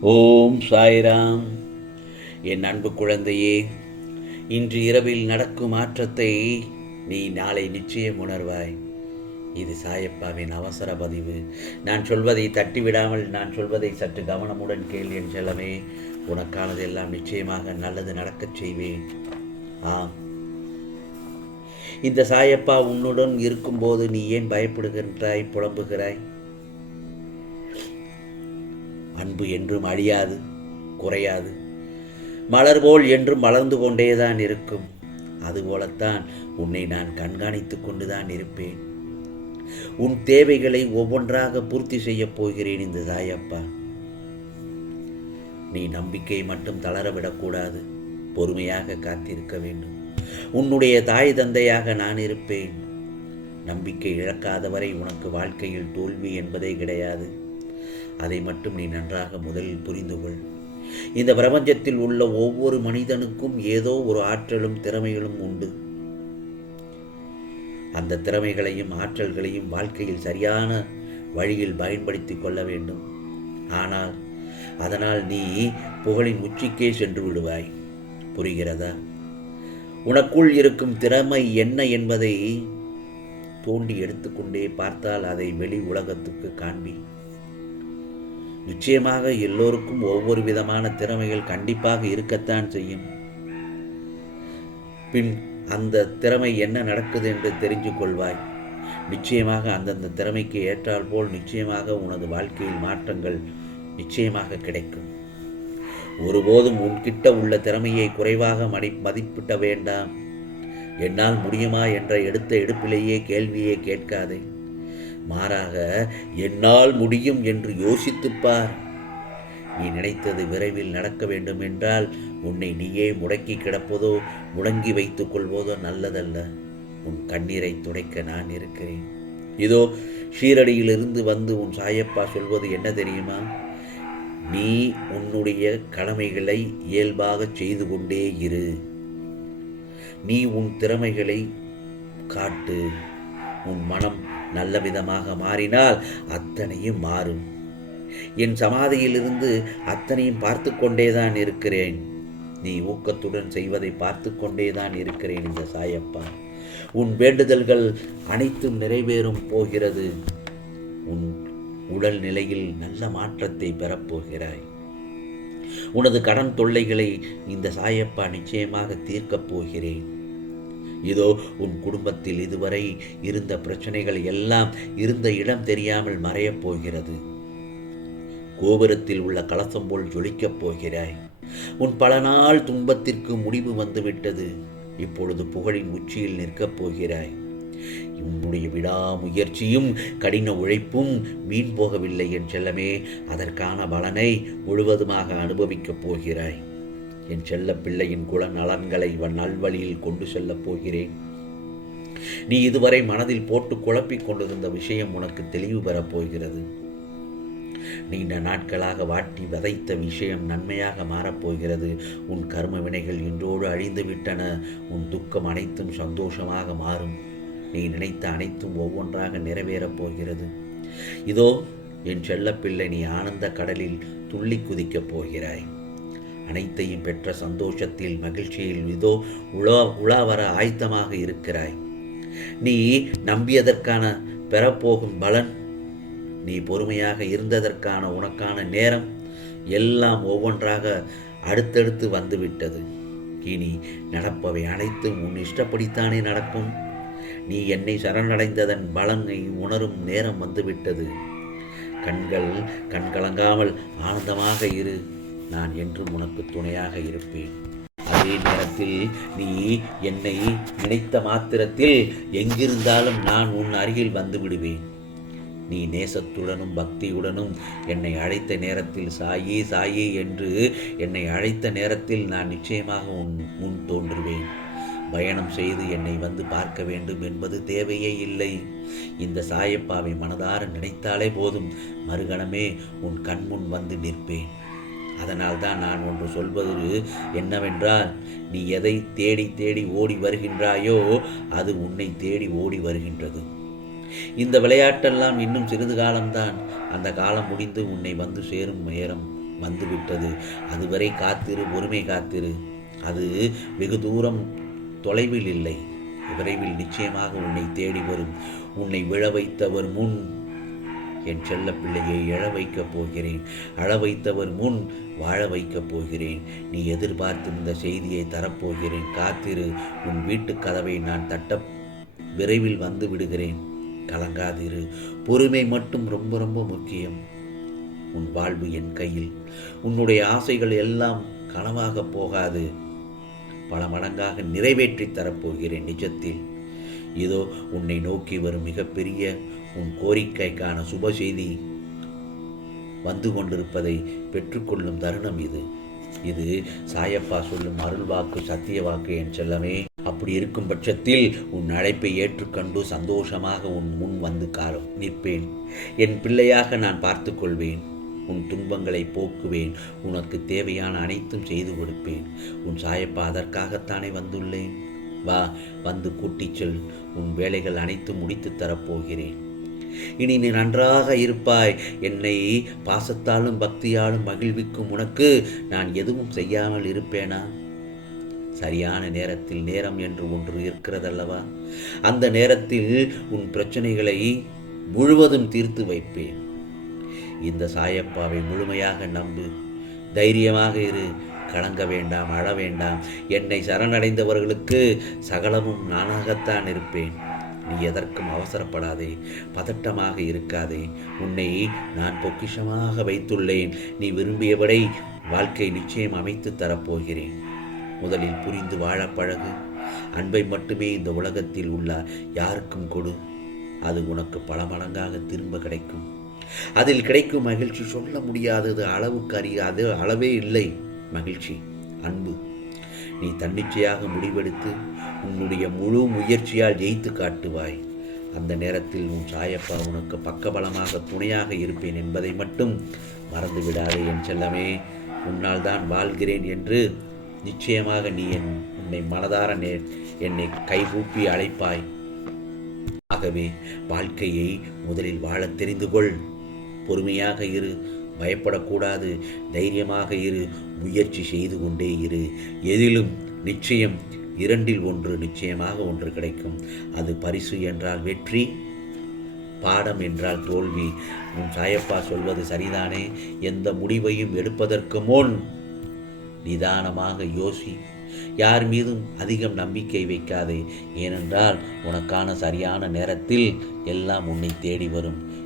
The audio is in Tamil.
ஓம் சாய்ராம். என் அன்பு குழந்தையே இன்று இரவில் நடக்கும் மாற்றத்தை நீ நாளை நிச்சயம் உணர்வாய். இது சாயப்பாவின் அவசர பதிவு. நான் சொல்வதை தட்டிவிடாமல் நான் சொல்வதை சற்று கவனமுடன் கேள் என் செல்லமே. உனக்கானதெல்லாம் நிச்சயமாக நல்லது நடக்கச் செய்வேன். ஆம். இந்த சாயப்பா உன்னுடன் இருக்கும்போது நீ ஏன் பயப்படுகின்றாய் புலம்புகிறாய்? அன்பு என்றும் அழியாது குறையாது. மலர் போல் என்றும் மலர்ந்து கொண்டேதான் இருக்கும். அதுபோலத்தான் உன்னை நான் கண்காணித்துக் கொண்டுதான் இருப்பேன். உன் தேவைகளை ஒவ்வொன்றாக பூர்த்தி செய்யப் போகிறேன் இந்த தாயப்பா. நீ நம்பிக்கை மட்டும் தளரவிடக்கூடாது பொறுமையாக காத்திருக்க வேண்டும். உன்னுடைய தாய் தந்தையாக நான் இருப்பேன். நம்பிக்கை இழக்காதவரை உனக்கு வாழ்க்கையில் தோல்வி என்பதே கிடையாது. அதை மட்டும் நீ நன்றாக முதலில் புரிந்து கொள் இந்த பிரபஞ்சத்தில் உள்ள ஒவ்வொரு மனிதனுக்கும் ஏதோ ஒரு ஆற்றலும் திறமைகளும் உண்டு. அந்த திறமைகளையும் ஆற்றல்களையும் வாழ்க்கையில் சரியான வழியில் பயன்படுத்தி கொள்ள வேண்டும். ஆனால் அதனால் நீ புகழின் உச்சிக்கே சென்று விடுவாய். புரிகிறதா? உனக்குள் இருக்கும் திறமை என்ன என்பதை தோண்டி எடுத்துக்கொண்டே பார்த்தால் அதை வெளி உலகத்துக்கு காண்பி. நிச்சயமாக எல்லோருக்கும் ஒவ்வொரு விதமான திறமைகள் கண்டிப்பாக இருக்கத்தான் செய்யும். பின் அந்த திறமை என்ன நடக்குது என்று தெரிஞ்சு கொள்வாய். நிச்சயமாக அந்தந்த திறமைக்கு ஏற்றால் போல் நிச்சயமாக உனது வாழ்க்கையில் மாற்றங்கள் நிச்சயமாக கிடைக்கும். ஒருபோதும் உன்கிட்ட உள்ள திறமையை குறைவாக மடி மதிப்பிட்ட வேண்டாம். என்னால் முடியுமா என்ற எடுத்த எடுப்பிலேயே கேள்வியே கேட்காதே. மாறாக என்னால் முடியும் என்று யோசித்துப் பார் நீ நினைத்தது விரைவில் நடக்க வேண்டும் என்றால் உன்னை நீயே முடக்கி கிடப்பதோ முடங்கி வைத்துக் கொள்வதோ நல்லதல்ல. உன் கண்ணீரை துடைக்க நான் இருக்கிறேன். இதோ ஷீரடியிலிருந்து வந்து உன் சாயப்பா சொல்வது என்ன தெரியுமா? நீ உன்னுடைய கடமைகளை இயல்பாக செய்து கொண்டே இரு. நீ உன் திறமைகளை காட்டு. உன் மனம் நல்ல விதமாக மாறினால் அத்தனையும் மாறும். என் சமாதியிலிருந்து அத்தனையும் பார்த்து கொண்டேதான் இருக்கிறேன். நீ ஊக்கத்துடன் செய்வதை பார்த்து கொண்டேதான் இருக்கிறேன் இந்த சாயப்பா. உன் வேண்டுதல்கள் அனைத்தும் நிறைவேறும் போகிறது. உன் உடல் நிலையில் நல்ல மாற்றத்தை பெறப்போகிறாய் உனது கடன் தொல்லைகளை இந்த சாயப்பா நிச்சயமாக தீர்க்கப் போகிறேன். இதோ உன் குடும்பத்தில் இதுவரை இருந்த பிரச்சனைகள் எல்லாம் இருந்த இடம் தெரியாமல் மறையப் போகிறது. கோபுரத்தில் உள்ள கலசம் போல் ஜொலிக்கப் போகிறாய். உன் பல நாள் துன்பத்திற்கு முடிவு வந்துவிட்டது. இப்பொழுது புகழின் உச்சியில் நிற்கப் போகிறாய். உன்னுடைய விடாமுயற்சியும் கடின உழைப்பும் வீண் போகவில்லை என் செல்லமே. அதற்கான பலனை முழுவதுமாக அனுபவிக்கப் போகிறாய். என் செல்ல பிள்ளையின் குல நலன்களை இவன் நல்வழியில் கொண்டு செல்லப் போகிறேன். நீ இதுவரை மனதில் போட்டு குழப்பிக் கொண்டிருந்த விஷயம் உனக்கு தெளிவு பெறப் போகிறது. நீண்ட நாட்களாக வாட்டி விதைத்த விஷயம் நன்மையாக மாறப்போகிறது உன் கர்ம வினைகள் இன்றோடு அழிந்து விட்டன. உன் துக்கம் அனைத்தும் சந்தோஷமாக மாறும். நீ நினைத்த அனைத்தும் ஒவ்வொன்றாக நிறைவேறப் போகிறது. இதோ என் செல்லப்பிள்ளை நீ ஆனந்த கடலில் துள்ளி குதிக்கப் போகிறாய். அனைத்தையும் பெற்ற சந்தோஷத்தில் மகிழ்ச்சியில் இதோ உலா உலா வர ஆயத்தமாக இருக்கிறாய். நீ நம்பியதற்கான பெறப்போகும் பலன் நீ பொறுமையாக இருந்ததற்கான உனக்கான நேரம் எல்லாம் ஒவ்வொன்றாக அடுத்தடுத்து வந்துவிட்டது. இனி நடப்பவை அனைத்தும் உன் இஷ்டப்படித்தானே நடக்கும். நீ என்னை சரணடைந்ததன் பலனை உணரும் நேரம் வந்துவிட்டது. கண்கள் கண்கலங்காமல் ஆனந்தமாக இரு. நான் என்றும் உனக்கு துணையாக இருப்பேன். அதே நேரத்தில் நீ என்னை நினைத்த மாத்திரத்தில் எங்கிருந்தாலும் நான் உன் அருகில் வந்து விடுவேன். நீ நேசத்துடனும் பக்தியுடனும் என்னை அழைத்த நேரத்தில் சாயே சாயே என்று என்னை அழைத்த நேரத்தில் நான் நிச்சயமாக உன் முன் தோன்றுவேன். பயணம் செய்து என்னை வந்து பார்க்க வேண்டும் என்பது தேவையே இல்லை. இந்த சாயப்பாவை மனதார நினைத்தாலே போதும். மறுகணமே உன் கண்முன் வந்து நிற்பேன். அதனால்தான் நான் ஒன்று சொல்வது என்னவென்றால் நீ எதை தேடி தேடி ஓடி வருகின்றாயோ அது உன்னை தேடி ஓடி வருகின்றது. இந்த விளையாட்டெல்லாம் இன்னும் சிறிது காலம்தான். அந்த காலம் முடிந்து உன்னை வந்து சேரும் நேரம் வந்துவிட்டது. அதுவரை காத்திரு பொறுமை காத்திரு. அது வெகு தூரம் தொலைவில் இல்லை. விரைவில் நிச்சயமாக உன்னை தேடி வரும். உன்னை விழ வைத்தவர் முன் என் செல்ல பிள்ளையை எழ வைக்கப் போகிறேன். அழ வைத்தவர் முன் வாழ வைக்கப் போகிறேன். நீ எதிர்பார்த்திருந்த செய்தியை தரப்போகிறேன். காத்திரு உன் வீட்டுக் கதவை நான் தட்ட விரைவில் வந்து விடுகிறேன். கலங்காதிரு. பொறுமை மட்டும் ரொம்ப ரொம்ப முக்கியம். உன் வாழ்வு என் கையில். உன்னுடைய ஆசைகள் எல்லாம் கனவாக போகாது. பல மடங்காக நிறைவேற்றி தரப்போகிறேன் நிஜத்தில். இதோ உன்னை நோக்கி வரும் மிகப்பெரிய உன் கோரிக்கைக்கான சுப செய்தி வந்து கொண்டிருப்பதை பெற்றுக்கொள்ளும் தருணம் இது. இது சாயப்பா சொல்லும் அருள் வாக்கு சத்திய வாக்கு என் செல்லமே. அப்படி இருக்கும் பட்சத்தில் உன் அழைப்பை ஏற்றுக்கொண்டு சந்தோஷமாக உன் முன் வந்து காரும் நிற்பேன். என் பிள்ளையாக நான் பார்த்து கொள்வேன். உன் துன்பங்களை போக்குவேன். உனக்கு தேவையான அனைத்தும் செய்து கொடுப்பேன். உன் சாயப்பா அதற்காகத்தானே வந்துள்ளேன். வா வந்து கூட்டிச் செல். உன் வேலைகள் அனைத்தும் முடித்துத் தரப்போகிறேன் இனி நீ நன்றாக இருப்பாய். என்னை பாசத்தாலும் பக்தியாலும் மகிழ்விக்கும் உனக்கு நான் எதுவும் செய்யாமல் இருப்பேனா? சரியான நேரத்தில் நேரம் என்று ஒன்று இருக்கிறதல்லவா? அந்த நேரத்தில் உன் பிரச்சனைகளை முழுவதும் தீர்த்து வைப்பேன். இந்த சாயப்பாவை முழுமையாக நம்பு. தைரியமாக இரு. கலங்க வேண்டாம் அழ வேண்டாம். என்னை சரணடைந்தவர்களுக்கு சகலமும் நானாகத்தான் இருப்பேன். நீ எதற்கும் அவசரப்படாதே பதட்டமாக இருக்காதே. உன்னை நான் பொக்கிஷமாக வைத்துள்ளேன். நீ விரும்பியபடி வாழ்க்கை நிச்சயம் அமைத்து தரப்போகிறேன். முதலில் புரிந்து வாழ பழகு. அன்பை மட்டுமே இந்த உலகத்தில் உள்ள யாருக்கும் கொடு. அது உனக்கு பல மடங்காக திரும்ப கிடைக்கும். அதில் கிடைக்கும் மகிழ்ச்சி சொல்ல முடியாதது அளவுக்கு அறியாது அளவே இல்லை. மகிழ்ச்சி அன்பு. நீ தன்னிச்சையாக முடிவெடுத்து உன்னுடைய முழு முயற்சியால் ஜெயித்து காட்டுவாய். அந்த நேரத்தில் உன் சாயப்பா உனக்கு பக்கபலமாக துணையாக இருப்பேன் என்பதை மட்டும் மறந்து விடாதே என் செல்லமே. உன்னால் தான் வாழ்கிறேன் என்று நிச்சயமாக நீ என் உன்னை மனதார நே என்னை கைகூப்பி அழைப்பாய். ஆகவே வாழ்க்கையை முதலில் வாழத் தெரிந்து கொள். பொறுமையாக இரு. பயப்படக்கூடாது. தைரியமாக இரு முயற்சி செய்து கொண்டே இரு. எதிலும் நிச்சயம் இரண்டில் ஒன்று நிச்சயமாக ஒன்று கிடைக்கும். அது பரிசு என்றால் வெற்றி பாடம் என்றால் தோல்வி. உன் சாயப்பா சொல்வது சரிதானே? எந்த முடிவையும் எடுப்பதற்கு முன் நிதானமாக யோசி. யார் மீதும் அதிகம் நம்பிக்கை வைக்காதே. ஏனென்றால் உனக்கான சரியான நேரத்தில் எல்லாம் உன்னை தேடி வரும்.